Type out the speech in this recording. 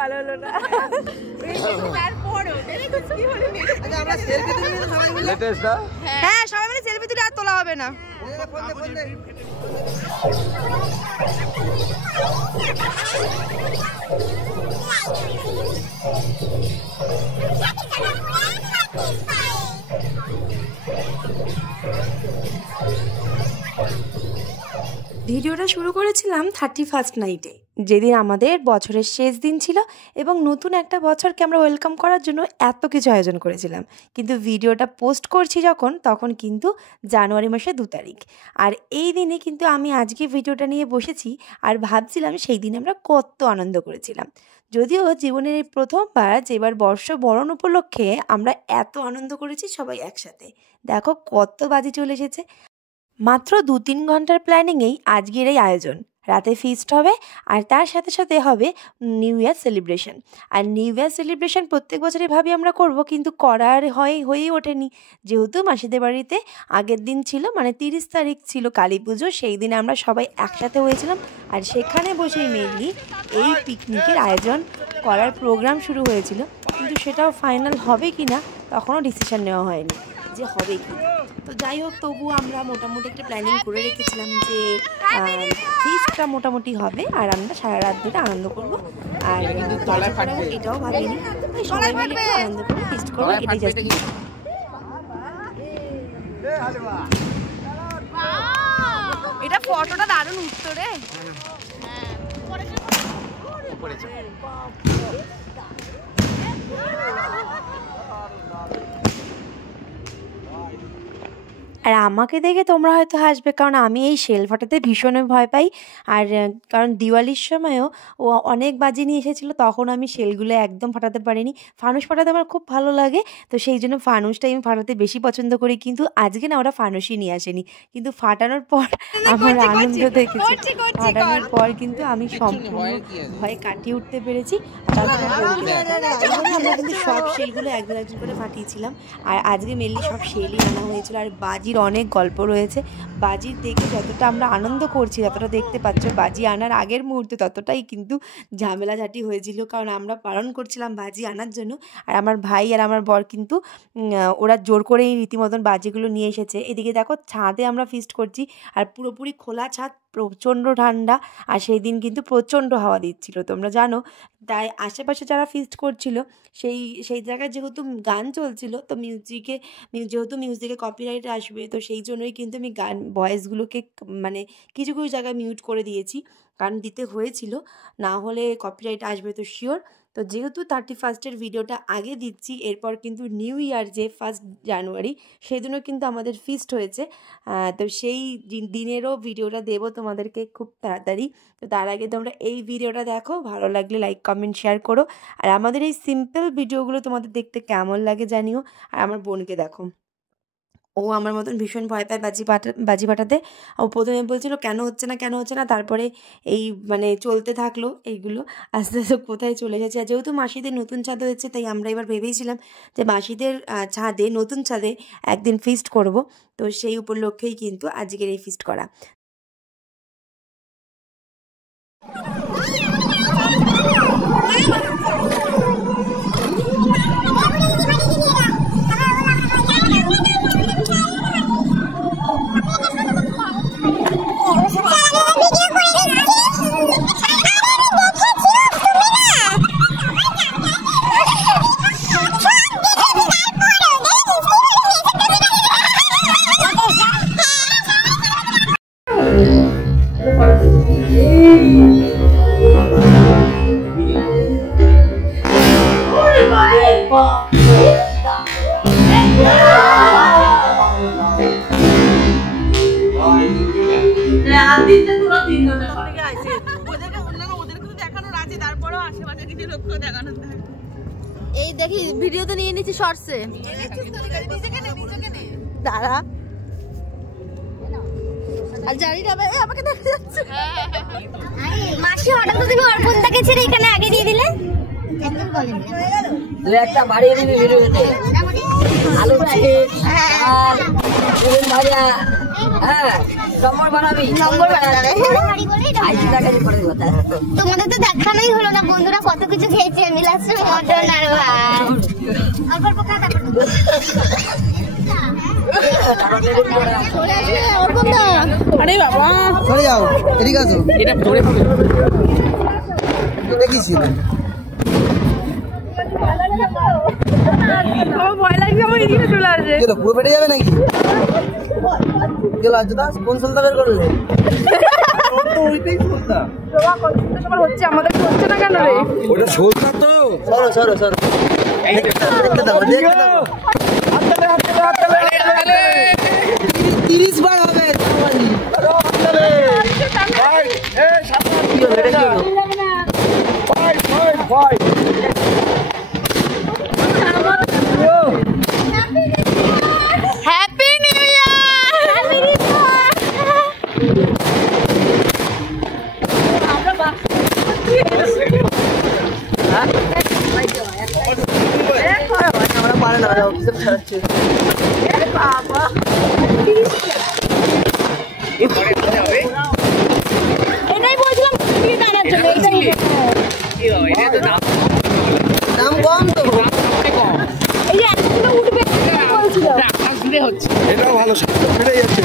ভালো হলো না। হ্যাঁ সবাই মিলে সেলফি তুলে আর তোলা হবে না। ভিডিওটা শুরু করেছিলাম 31st নাইটে, যেদিন আমাদের বছরের শেষ দিন ছিল এবং নতুন একটা বছরকে আমরা ওয়েলকাম করার জন্য এত কিছু আয়োজন করেছিলাম। কিন্তু ভিডিওটা পোস্ট করছি তখন কিন্তু জানুয়ারি মাসের 2 তারিখ। আর এই দিনে কিন্তু আমি আজকে ভিডিওটা নিয়ে বসেছি আর ভাবছিলাম সেই দিনে আমরা কত আনন্দ করেছিলাম। যদিও জীবনের এই প্রথমবার যেবার বর্ষবরণ উপলক্ষে আমরা এত আনন্দ করেছি সবাই একসাথে। দেখো কত বাজি চলে এসেছে। মাত্র 2-3 ঘন্টার প্ল্যানিংয়েই আজকের এই আয়োজন। রাতে ফিস্ট হবে আর তার সাথে সাথে হবে নিউ ইয়ার সেলিব্রেশন। আর নিউ ইয়ার সেলিব্রেশন প্রত্যেক বছরই ভাবি আমরা করব, কিন্তু করার হয়েই ওঠেনি। যেহেতু মাসিদের বাড়িতে আগের দিন ছিল, মানে 30 তারিখ ছিল কালী পুজো, সেই দিন আমরা সবাই একসাথে হয়েছিলাম। আর সেখানে বসেই মেনলি এই পিকনিকের আয়োজন করার প্রোগ্রাম শুরু হয়েছিল। কিন্তু সেটাও ফাইনাল হবে কি না তখনও ডিসিশন নেওয়া হয়নি যে হবে কি। তো যাই হোক, তবু আমরা মোটামুটি একটা প্ল্যানিং করে রেখেছিলাম যে ফিস্টটা মোটামুটি হবে আর আমরা সারা রাত ধরে আনন্দ করবো। আর এটাও ভাবিনি সবাই মিলে আনন্দ করে ফিস্ট করবো, এটাই জাস্ট। এটা ফটোটা দারুণ উঠতো রে। আর আমাকে দেখে তোমরা হয়তো হাসবে, কারণ আমি এই শেল ফাটাতে ভীষণ ভয় পাই। আর কারণ দিওয়ালির সময়ও ও অনেক বাজি নিয়ে এসেছিলো, তখন আমি শেলগুলো একদম ফাটাতে পারিনি। ফানুস ফাটাতে আমার খুব ভালো লাগে, তো সেই জন্য ফানুসটাই আমি ফাটাতে বেশি পছন্দ করি। কিন্তু আজকে না ওরা ফানুসই নিয়ে আসেনি, কিন্তু ফাটানোর পর আমার আনন্দ দেখেছি। ফাটানোর পর কিন্তু আমি সম্পূর্ণ ভয় কাটিয়ে উঠতে পেরেছি। আমরা কিন্তু সব শেলগুলো একজন করে ফাটিয়েছিলাম। আর আজকে মেনলি সব শেলই আনা হয়েছিল। আর বাজির অনেক গল্প রয়েছে। বাজির দেখে যতটা আমরা আনন্দ করছি, যতটা দেখতে পাচ্ছ বাজি আনার আগের মুহূর্তে ততটাই কিন্তু ঝামেলাঝাটি হয়েছিল, কারণ আমরা বারণ করছিলাম বাজি আনার জন্য। আর আমার ভাই আর আমার বর কিন্তু ওরা জোর করেই রীতিমতন বাজিগুলো নিয়ে এসেছে। এদিকে দেখো ছাদে আমরা ফিস্ট করছি, আর পুরোপুরি খোলা ছাদ, প্রচণ্ড ঠান্ডা। আর সেই দিন কিন্তু প্রচণ্ড হাওয়া দিচ্ছিল, তোমরা জানো। তাই আশেপাশে যারা ফিস্ট করছিল সেই জায়গায় যেহেতু গান চলছিল, তো যেহেতু মিউজিকে কপিরাইট আসবে, তো সেই জন্যই কিন্তু আমি ভয়েসগুলোকে মানে কিছু কিছু জায়গায় মিউট করে দিয়েছি, কারণ দিতে হয়েছিল, না হলে কপিরাইট আসবে তো শিওর। তো যেহেতু 31st ভিডিওটা আগে দিচ্ছি, এরপর কিন্তু নিউ ইয়ার যে 1 জানুয়ারি সেদিনও কিন্তু আমাদের ফিস্ট হয়েছে। তো সেই দিনেরও ভিডিওটা দেবো তোমাদেরকে খুব তাড়াতাড়ি। তো তার আগে তোমরা এই ভিডিওটা দেখো, ভালো লাগলে লাইক কমেন্ট শেয়ার করো। আর আমাদের এই সিম্পল ভিডিওগুলো তোমাদের দেখতে কেমন লাগে জানিও। আর আমার বোনকে দেখো, ও আমার মতন ভীষণ ভয় পায় বাজি ফাটাতে। ও প্রথমে বলছিল কেন হচ্ছে না, তারপরে এই মানে চলতে থাকলো এইগুলো, আস্তে আস্তে কোথায় চলে গেছে। আর যেহেতু মাসিদের নতুন ছাদ হয়েছে, তাই আমরা এবার ভেবেইছিলাম যে মাসিদের ছাদে, নতুন ছাদে একদিন ফিস্ট করব। তো সেই উপলক্ষেই কিন্তু আজকের এই ফিস্ট করা। এই দেখি ভিডিও তো নিয়ে নিচ্ছি শর্টসে, দাঁড়া। আর জানি না আমাকে দেখা যাচ্ছে। মাসি হঠাৎ করে তুমি অর্পণদাকে ছেড়ে এখানে আগে দিয়ে দিলে। তুই একটা বাড়িয়ে দিবি ভিডিওতে, আলু চিপস, ভাজা, হ্যাঁ তোমাদের তো দেখানোই হলো না বন্ধুরা কত কিছু খেয়েছে আমি লাস্টে মটন আর আরে বাবা সরে যাও এদিকে আসো এটা ধরে পাবে এটা কি ছিল ভয় লাগছে আমার এদিকে চলে আসে গেল পুরো পেটে যাবে নাকি গেল আজ দাস কোন সলতা বের করলে তো ওইটাই সলতা বাবা কত সবার হচ্ছে আমাদের হচ্ছে না কেন রে ওটা সলতা তো সরো সরো সরো দেখতে দাও 30 বার হবে হ্যাপি নিউ ইয়ার আমরা পারে না অফিসে ছাড়াচ্ছে বাবা এটাই বলছিলাম কি জানার জন্য দাম কম তো এই যে এতগুলো উঠবে বলছিল এটাও ভালো সেটাই যাচ্ছে